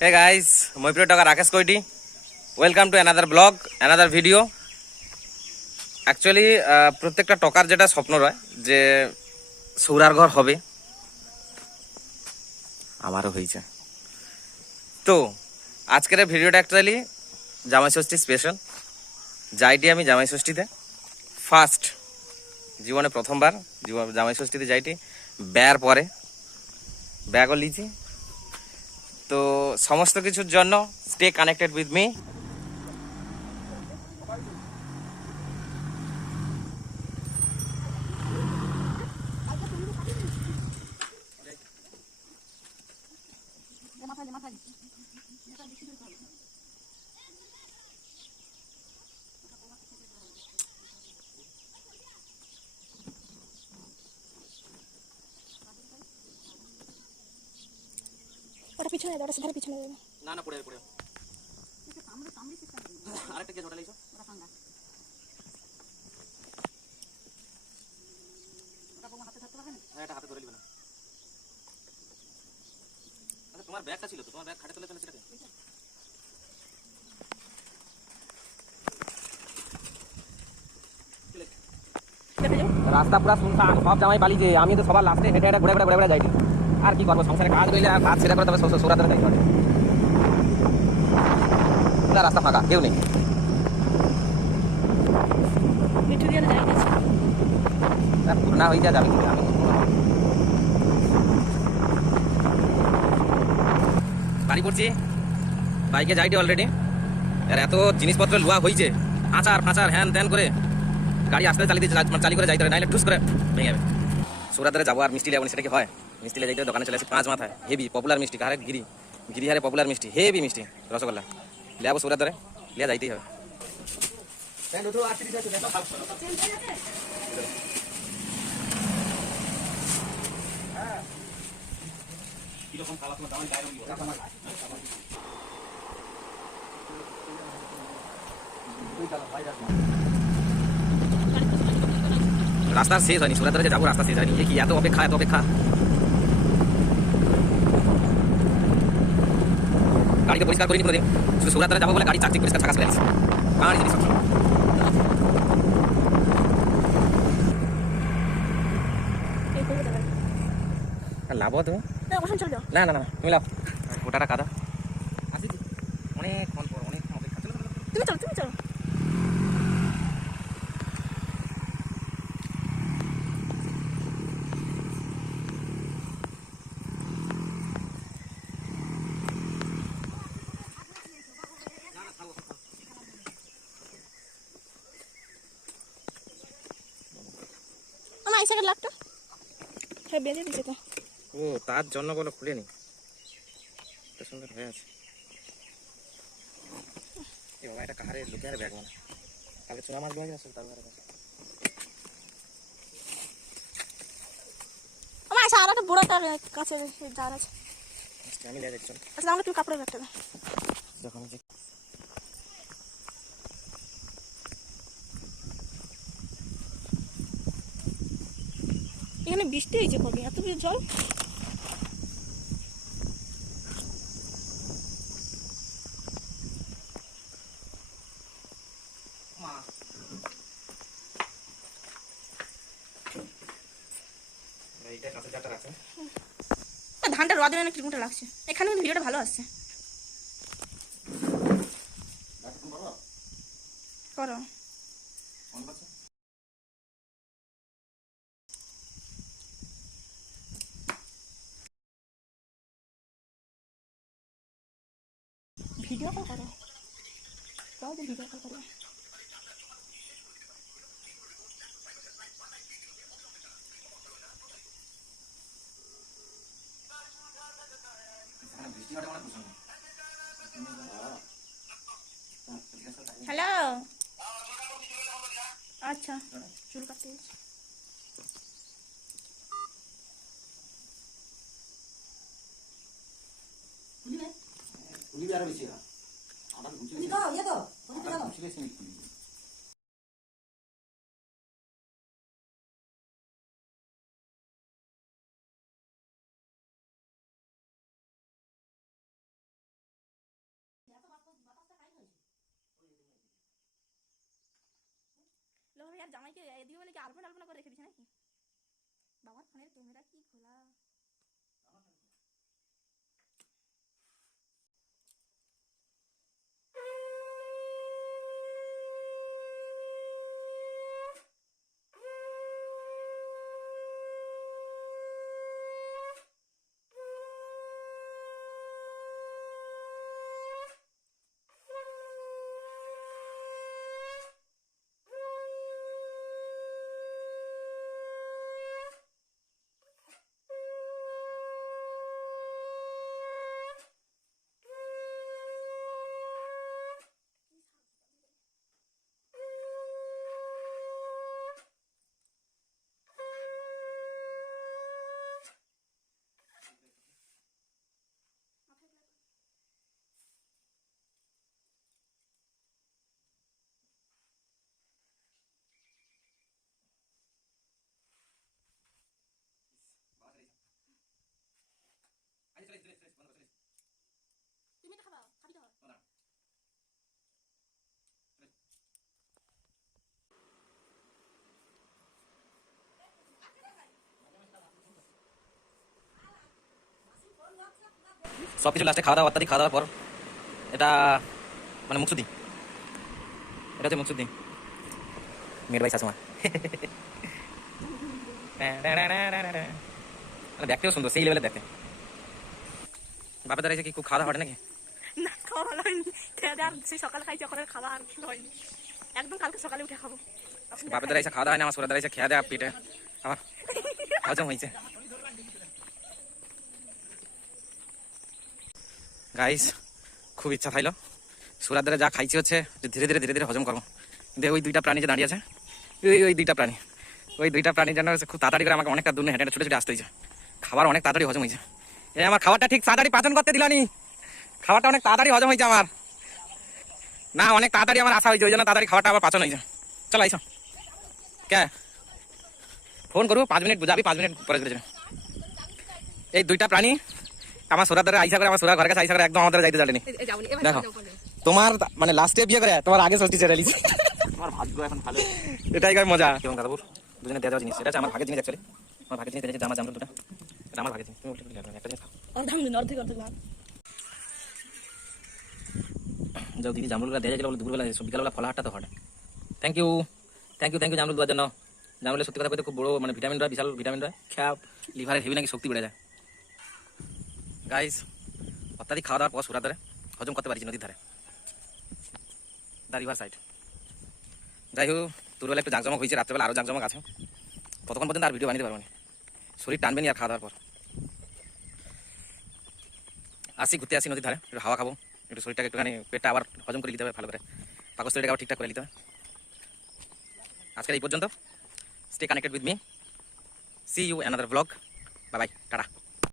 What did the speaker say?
Hey guys, মই প্রিয় টকা রাকেশ কৈটি। Welcome to another blog, another video. Actually প্রত্যেকটা টকার যেটা স্বপ্ন রয় যে সৌরার ঘর হবে, আমারও হয়েছে। তো আজকের ভিডিওটা অ্যাকচুয়ালি জামাই ষষ্ঠী স্পেশাল। যাইটি আমি জামাই ষষ্ঠীতে ফার্স্ট, জীবনে প্রথমবার জামাই ষষ্ঠীতে যাইটি ব্যয়ের পরে ব্যাগও লিছি। তো সমস্ত কিছুর জন্য স্টে কানেক্টেড উইথ মি। ওটা পিছনে দাও, ওটা সিধারে পিছনে দাও। না না, পড়ে পড়ে আরেকটা কে ছোটা লাইছো ওটা ফাঙ্গা। ওটা তোমার হাতে ধরতে পারবে না? হ্যাঁ, এটা হাতে ধরে নিবে না। আচ্ছা, তোমার ব্যাগটা ছিল তো, তোমার ব্যাগ খাটে তুলে চলে সেটাকে। রাস্তা পুরা শুনশান, সব জামাই পালিয়েছে। আমি তো সবার লাস্টে হেঁটে হেঁটে ঘুরে ঘুরে ঘুরে ঘুরে যাইনি। আর কি করবো, সংসারে কাজ রইলে আর কাজ সেরে করে তবে সৌরা ধরে যাইতে হবে। পুরা রাস্তা ফাঁকা, কেউ নেই। মিঠু দিয়ে যাই গেছে। পুরনা হয়ে যা যাবে আমি বাড়ি পড়ছি। বাইকে যাইটি অলরেডি। আর এত জিনিসপত্র লুয়া হয়েছে, আচার ফাঁচার হ্যান ত্যান করে গাড়ি আসতে চালি করে যাইতে হবে, নাহলে ঠুস করে ভেঙে যাবে। সুরাদারে যাবো আর মিষ্টি লেবো, সেটা কি হয়? মিষ্টি লে যাইতে দোকানে চলে আসি, 5 মাথায় হেভি পপুলার মিষ্টি, কারে গিরি হারে পপুলার মিষ্টি, হেভি মিষ্টি রসগোল্লা লেবো সুরাদারে, লিয়া যাইতেই হবে। রাস্তা শেষ হয়নি, সুরাদারে যাবো রাস্তা শেষ হয়নি। কি এত অপেক্ষা, এত অপেক্ষা। গাড়িকে পরিষ্কার করিনি কোনোদিন, শুধু সুরাদারে যাবো বলে গাড়ি চাকচিক পরিষ্কার থাকা চলে আসছে। কারণ জিনিস লাভো তুমি না না না, তুমি লাভ গোটাটা কাদা আসিছি অনেকক্ষণ পর, অনেকক্ষণ অপেক্ষা। চলো তুমি চলো, তুমি চলো। আমার এই সাইডের লাইটটা হ্যাঁ বেঁধে দিছে তো। ও তার জন্য বলো খুলেনি, এত সুন্দর হয়ে আছে। এ বাবা, এটা কাহারে লুকে আরে ব্যাগ মানে কালকে চুনা মাছ দেওয়া আসলে তার ঘরে। আমার এই সারাটা বড়টার কাছে জার আছে। আমি দিয়ে যাচ্ছি, চল। আচ্ছা আমাকে তুমি কাপড়ের ব্যাগটা দাও। যখন এখানে বৃষ্টি হয়েছে কবে, এত বেশি জল? এইটা কাছে যাটা রাখছে, ধানটা রোদে অনেক কিরকমটা লাগছে। এখানে কিন্তু ভিডিওটা ভালো আসছে। করো ভিডিও কল করো, ভিডিও কল করো। হ্যালো, আচ্ছা চুল কাটতে গেছি। আরো বেশি লো ভাই আর জামাইকে এদিকে বলে কি আলপনা আলপনা করে রেখে দিছে নাকি? বাবার ফোনের ক্যামেরা কি খোলা। তুমি এটা খাবা, খাবি তো? সব কিছু লাস্টে খাওয়া দাওয়া অত্যাধিক খাওয়া দাওয়ার পর এটা মানে মুখশুদ্ধি, এটা হচ্ছে মুখশুদ্ধি মেয়ের ভাই শাশুমা। দেখতেও সুন্দর, সেই লেভেলে দেখতে। বাপের দ্বারা কি খুব খাওয়া দাওয়া হয় নাকি? না, খাওয়া ভালো হয়নি। খেয়ে আর সেই সকালে খাইছি, এখন আর খাওয়া আর হয়নি। একদম কালকে সকালে উঠে খাবো। বাপের দ্বারা এসে খাওয়া দাওয়া হয় না, আমার সোনার দ্বারা এসে খেয়ে দেওয়া পেটে আমার হজম হয়েছে। গাইস খুব ইচ্ছা থাইলো সুরার দ্বারা যা খাইছি হচ্ছে যে ধীরে ধীরে ধীরে ধীরে হজম করবো। কিন্তু ওই দুইটা প্রাণী যে দাঁড়িয়ে আছে, ওই দুইটা প্রাণী যেন খুব তাড়াতাড়ি করে আমাকে অনেকটা দূর হেঁটে হেঁটে ছুটে ছুটে আসতে হয়েছে। খাবার অনেক তাড়াতাড়ি হজম হয়েছে। আমার খাবারটা ঠিক তাড়াতাড়ি পাচন করতে দিলানি, খাবারটা অনেক তাড়াতাড়ি হজম হয়েছে আমার। না, অনেক তাড়াতাড়ি আমার আসা হয়েছে, ওই জন্য তাড়াতাড়ি খাবারটা আবার পাচন হয়েছে। চলো আইসো, কে ফোন করবো 5 মিনিট যাবি, 5 মিনিট পরে চলে যাবে। এই দুইটা প্রাণী আমার সোরার দ্বারা আইসা করে, আমার সোরার ঘরের কাছে আইসা করে একদম আমাদের যাইতে জানেনি। দেখো তোমার মানে লাস্টে বিয়ে করে তোমার আগে ষষ্ঠী ছেড়ে লিছি। তোমার ভাগ্য এখন ভালো, এটাই গায়ে মজা। এবং দাদাবুর দুজনে দেওয়া জিনিস, এটা হচ্ছে আমার ভাগের জিনিস। অ্যাকচুয়ালি আমার ভাগের জিনিস এটা আমার জামরুল দুটা, এটা আমার ভাগের জিনিস। তুমি একটা জিনিস খাও, যাও দিদি জামরুলগুলো দেওয়া গেলে বলে দুপুরবেলা বিকালবেলা ফলাহাটটা তো হয়। থ্যাংক ইউ জামরুল দেওয়ার জন্য। জামরুলের সত্যি কথা বলতে খুব বড় মানে ভিটামিন রয়, বিশাল ভিটামিন রয়। খেয়া লিভারের হেভি নাকি শক্তি বেড়ে যায়। গাইস অত্যাধিক খাওয়া দাওয়ার পর সুরার ধারে হজম করতে পারছি, নদীর ধারে, দা রিভার সাইড। যাই হোক, দুপুরবেলা একটু জাঁকজমক হয়েছে, রাত্রেবেলা আরও জাঁকজমক আছে। ততক্ষণ পর্যন্ত আর ভিডিও বানিয়ে পারবো না, শরীর টানবে নি আর খাওয়া দাওয়ার পর। আসি ঘুরতে আসি নদীর ধারে, একটু হাওয়া খাবো, একটু শরীরটাকে একটুখানি পেটটা আবার হজম করে নিতে হবে ভালো করে, পাকস্থলীটাকে আবার ঠিকঠাক করে নিতে হবে। আজকের এই পর্যন্ত। Stay connected with me, see you another blog, bye bye, tata.